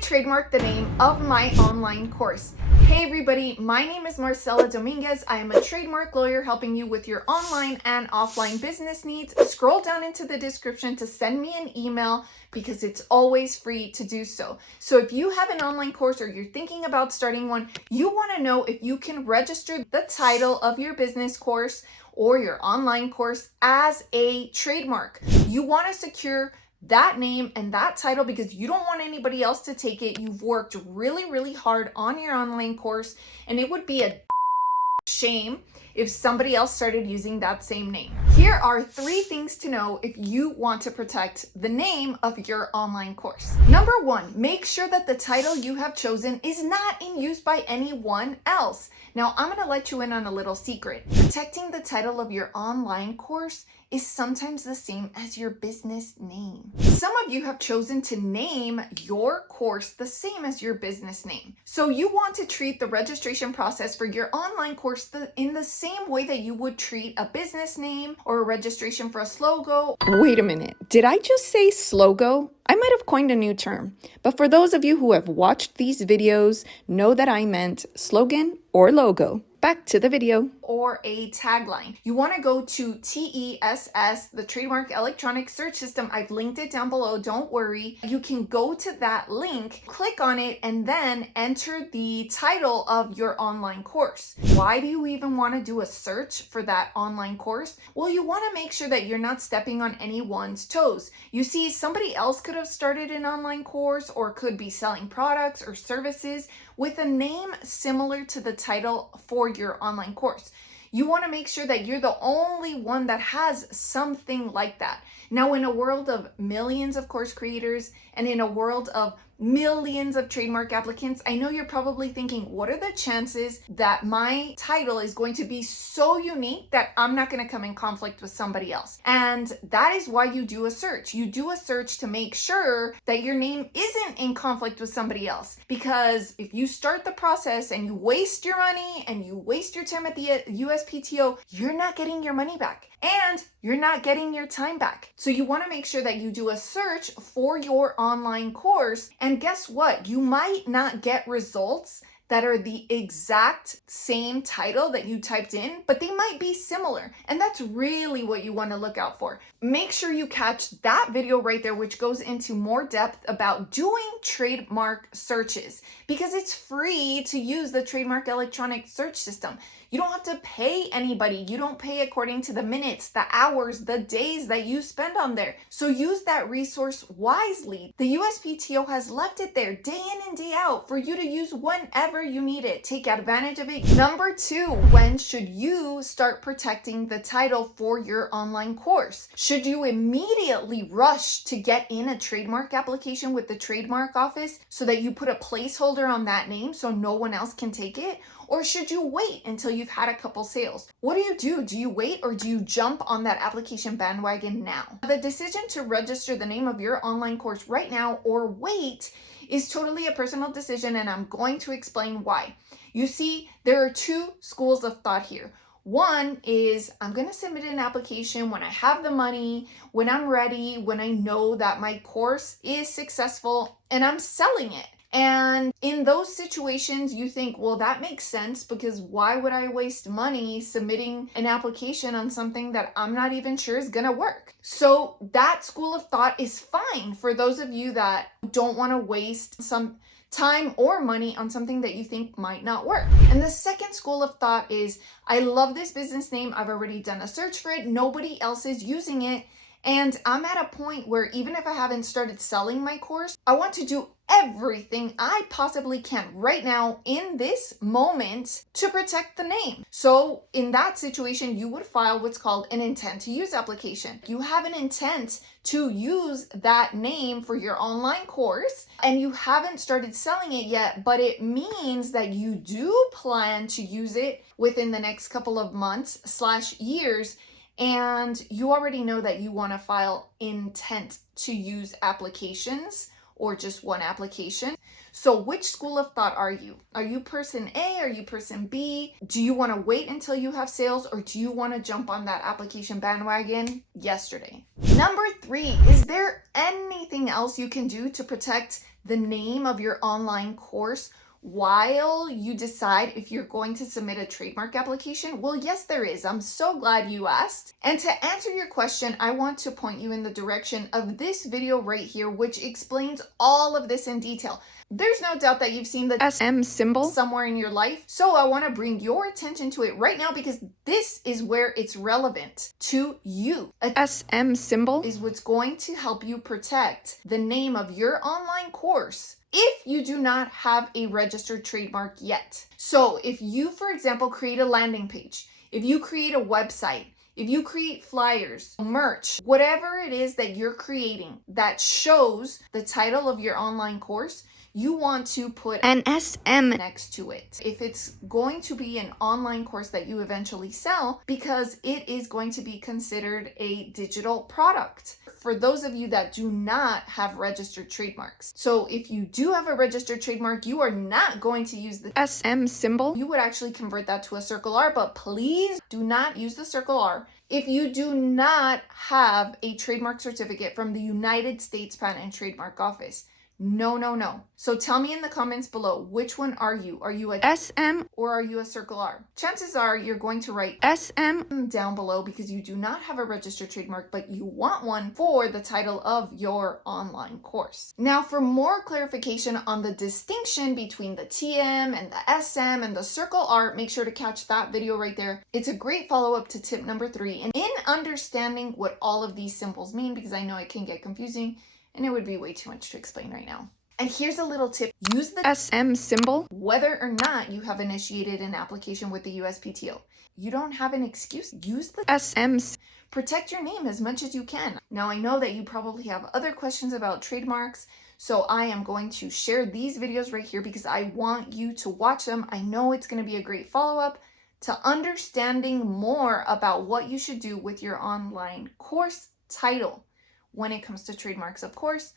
trademark the name of my online course? Hey everybody, my name is Marcella Dominguez. I am a trademark lawyer helping you with your online and offline business needs. Scroll down into the description to send me an email because it's always free to do so. So if you have an online course or you're thinking about starting one, you want to know if you can register the title of your business course or your online course as a trademark. You want to secure that name and that title because you don't want anybody else to take it. You've worked really hard on your online course, and it would be a shame if somebody else started using that same name. Here are 3 things to know if you want to protect the name of your online course. Number 1, make sure that the title you have chosen is not in use by anyone else. Now, I'm going to let you in on a little secret. Protecting the title of your online course is sometimes the same as your business name. Some of you have chosen to name your course the same as your business name. So you want to treat the registration process for your online course in the same way that you would treat a business name or a registration for a slogan. Wait a minute, did I just say slogan? I might have coined a new term, but for those of you who have watched these videos, know that I meant slogan or logo. Back to the video. Or a tagline. You want to go to TESS, the Trademark Electronic Search System. I've linked it down below, don't worry. You can go to that link, click on it, and then enter the title of your online course. Why do you even want to do a search for that online course? Well, you want to make sure that you're not stepping on anyone's toes. You see, somebody else could have started an online course or could be selling products or services with a name similar to the title for your online course. You want to make sure that you're the only one that has something like that. Now, in a world of millions of course creators and in a world of millions of trademark applicants, I know you're probably thinking, what are the chances that my title is going to be so unique that I'm not going to come in conflict with somebody else? And that is why you do a search. You do a search to make sure that your name isn't in conflict with somebody else. Because if you start the process and you waste your money and you waste your time at the USPTO, you're not getting your money back and you're not getting your time back. So you want to make sure that you do a search for your online course. And guess what? You might not get results that are the exact same title that you typed in, but they might be similar. And that's really what you want to look out for. Make sure you catch that video right there, which goes into more depth about doing trademark searches, because it's free to use the Trademark Electronic Search System. You don't have to pay anybody. You don't pay according to the minutes, the hours, the days that you spend on there. So use that resource wisely. The USPTO has left it there day in and day out for you to use whenever you need it. Take advantage of it. Number 2, when should you start protecting the title for your online course? Should you immediately rush to get in a trademark application with the trademark office so that you put a placeholder on that name so no one else can take it? Or should you wait until you've had a couple sales? What do? Do you wait or do you jump on that application bandwagon now? The decision to register the name of your online course right now or wait is totally a personal decision, and I'm going to explain why. You see, there are 2 schools of thought here. One is I'm going to submit an application when I have the money, when I'm ready, when I know that my course is successful and I'm selling it. And in those situations, you think, well, that makes sense because why would I waste money submitting an application on something that I'm not even sure is going to work? So that school of thought is fine for those of you that don't want to waste some time or money on something that you think might not work. And the second school of thought is, I love this business name. I've already done a search for it. Nobody else is using it. And I'm at a point where even if I haven't started selling my course, I want to do everything I possibly can right now in this moment to protect the name. So in that situation, you would file what's called an intent to use application. You have an intent to use that name for your online course and you haven't started selling it yet, but it means that you do plan to use it within the next couple of months/years. And you already know that you want to file intent to use applications or just one application. So which school of thought are you? Are you person A? Are you person B? Do you want to wait until you have sales or do you want to jump on that application bandwagon yesterday? Number 3, is there anything else you can do to protect the name of your online course while you decide if you're going to submit a trademark application? Well, yes, there is. I'm so glad you asked. And to answer your question, I want to point you in the direction of this video right here, which explains all of this in detail. There's no doubt that you've seen the SM symbol somewhere in your life. So I want to bring your attention to it right now because this is where it's relevant to you. A SM symbol is what's going to help you protect the name of your online course if you do not have a registered trademark yet. So if you, for example, create a landing page, if you create a website, if you create flyers, merch, whatever it is that you're creating that shows the title of your online course, you want to put an SM next to it. If it's going to be an online course that you eventually sell, because it is going to be considered a digital product. For those of you that do not have registered trademarks. So if you do have a registered trademark, you are not going to use the SM symbol. You would actually convert that to a circle R, but please do not use the circle R if you do not have a trademark certificate from the United States Patent and Trademark Office. No, no, no. So tell me in the comments below, which one are you? Are you a SM or are you a circle R? Chances are you're going to write SM down below because you do not have a registered trademark, but you want one for the title of your online course. Now, for more clarification on the distinction between the TM and the SM and the circle R, make sure to catch that video right there. It's a great follow-up to tip number 3 and in understanding what all of these symbols mean, because I know it can get confusing and it would be way too much to explain right now. And here's a little tip. Use the SM symbol whether or not you have initiated an application with the USPTO. You don't have an excuse. Use the SM. Protect your name as much as you can. Now, I know that you probably have other questions about trademarks, so I am going to share these videos right here because I want you to watch them. I know it's going to be a great follow-up to understanding more about what you should do with your online course title when it comes to trademarks, of course.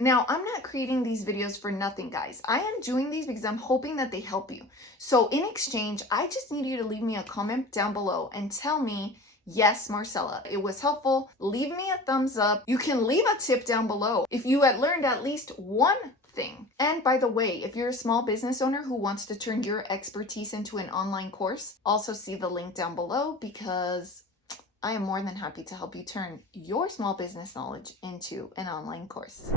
Now, I'm not creating these videos for nothing, guys. I am doing these because I'm hoping that they help you. So in exchange, I just need you to leave me a comment down below and tell me, yes, Marcella, it was helpful. Leave me a thumbs up. You can leave a tip down below if you had learned at least one thing. And by the way, if you're a small business owner who wants to turn your expertise into an online course, also see the link down below because I am more than happy to help you turn your small business knowledge into an online course.